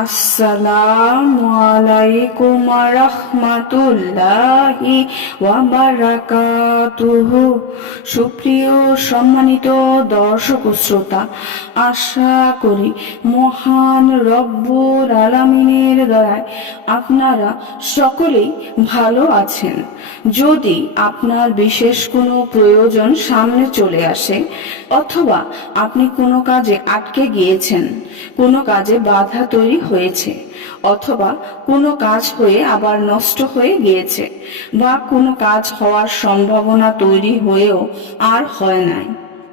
আসসালামু আলাইকুম ওয়া রাহমাতুল্লাহি ওয়া বারাকাতুহু। সুপ্রিয় সম্মানিত দর্শক ও শ্রোতা, আশা করি মহান রব্বুল আলামিনের দয়ায় আপনারা সকলেই ভালো আছেন। যদি আপনার বিশেষ কোনো প্রয়োজন সামনে চলে আসে, অথবা আপনি কোনো কাজে আটকে গিয়েছেন, কোনো কাজে বাধা তৈরি হয়েছে, অথবা কোনো কাজ হয়ে আবার নষ্ট হয়ে গিয়েছে, বা কোনো কাজ হওয়ার সম্ভাবনা তৈরি হয়েও আর হয় নাই,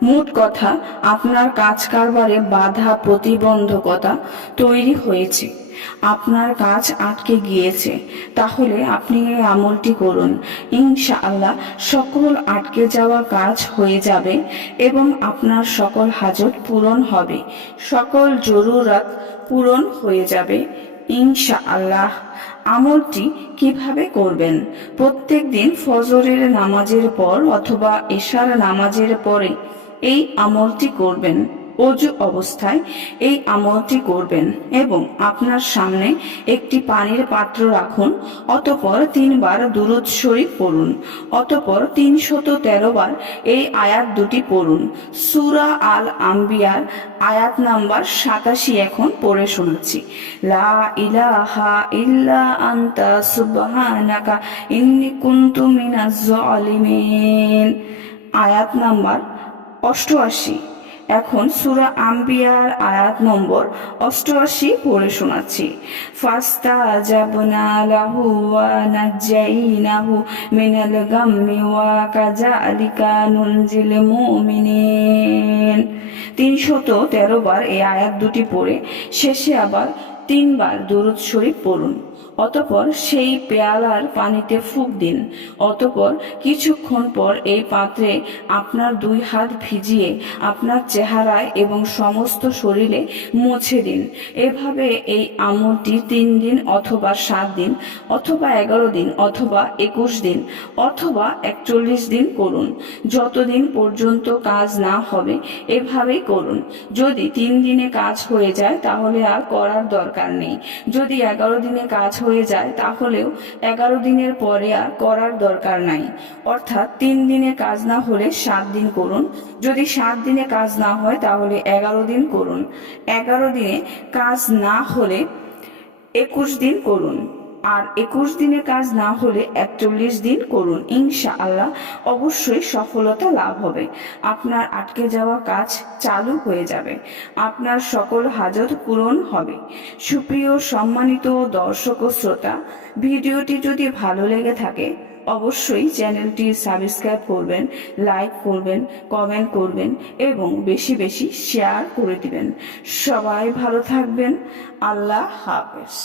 মোট কথা আপনার কাজ কারবারে বাধা প্রতিবন্ধকতা তৈরি হয়েছে, আপনার কাজ আটকে গিয়েছে, তাহলে আপনি এই আমলটি করুন। ইনশাআল্লাহ সকল আটকে যাওয়া কাজ হয়ে যাবে এবং আপনার সকল হাজত পূরণ হবে, সকল জরুরত পূরণ হয়ে যাবে ইনশাআল্লাহ। আমলটি কিভাবে করবেন? প্রত্যেক দিন ফজরের নামাজের পর অথবা এশার নামাজের পরে এই আমলটি করবেন। অজু অবস্থায় এই আমলটি করবেন এবং আপনার সামনে একটি পানির পাত্র রাখুন। অতঃপর 3 বার দুরূদ শরীফ পড়ুন। অতঃপর 313 বার এই আয়াত দুটি পড়ুন। সূরা আল আম্বিয়ার আয়াত নাম্বার 87 এখন পড়ে শোনাচ্ছি। লা ইলাহা ইল্লা আনতা সুবহানাকা ইন্নী কুনতু মিনাজ জালিমিন, আয়াত নাম্বার 88। এখন সূরা আম্বিয়ার আয়াত নম্বর 88 পড়ে শোনাচ্ছি। ফাস্তাজাবনা লাহু ওয়া নাজাইনাহু মিনাল গাম্মি ওয়া কাযালিকা নুনজিল মুমিনিন। 313 বার এই আয়াত দুটি পড়ে শেষে আবার 3 বার দুরূদ শরীফ পড়ুন। অতঃপর সেই পেয়ালার পানিতে ফুঁক দিন। অতঃপর কিছুক্ষণ পর এই পাত্রে আপনার 2 হাত ভিজিয়ে আপনার চেহারায় এবং সমস্ত শরীরে মুছে দিন। এভাবে এই আমলটি 3 দিন অথবা 7 দিন অথবা 11 দিন অথবা 21 দিন অথবা 41 দিন করুন। যতদিন পর্যন্ত কাজ না হবে এভাবেই করুন। যদি 3 দিনে কাজ হয়ে যায় তাহলে আর করার দরকার নেই। যদি 11 দিনে কাজ হয়ে যায় তাহলেও 11 দিনের পরে আর করার দরকার নাই। অর্থাৎ 3 দিনে কাজ না হলে 7 দিন করুন। যদি 7 দিনে কাজ না হয় তাহলে 11 দিন করুন। 11 দিনে কাজ না হলে 21 দিন করুন। আর 21 দিনে কাজ না হলে 41 দিন করুন। ইনশাআল্লাহ অবশ্যই সফলতা লাভ হবে। আপনার আটকে যাওয়া কাজ চালু হয়ে যাবে, আপনার সকল হাজত পূরণ হবে। সুপ্রিয় সম্মানিত দর্শক ও শ্রোতা, ভিডিওটি যদি ভালো লেগে থাকে অবশ্যই চ্যানেলটি সাবস্ক্রাইব করবেন, লাইক করবেন, কমেন্ট করবেন এবং বেশি বেশি শেয়ার করে দিবেন। সবাই ভালো থাকবেন। আল্লাহ হাফেজ।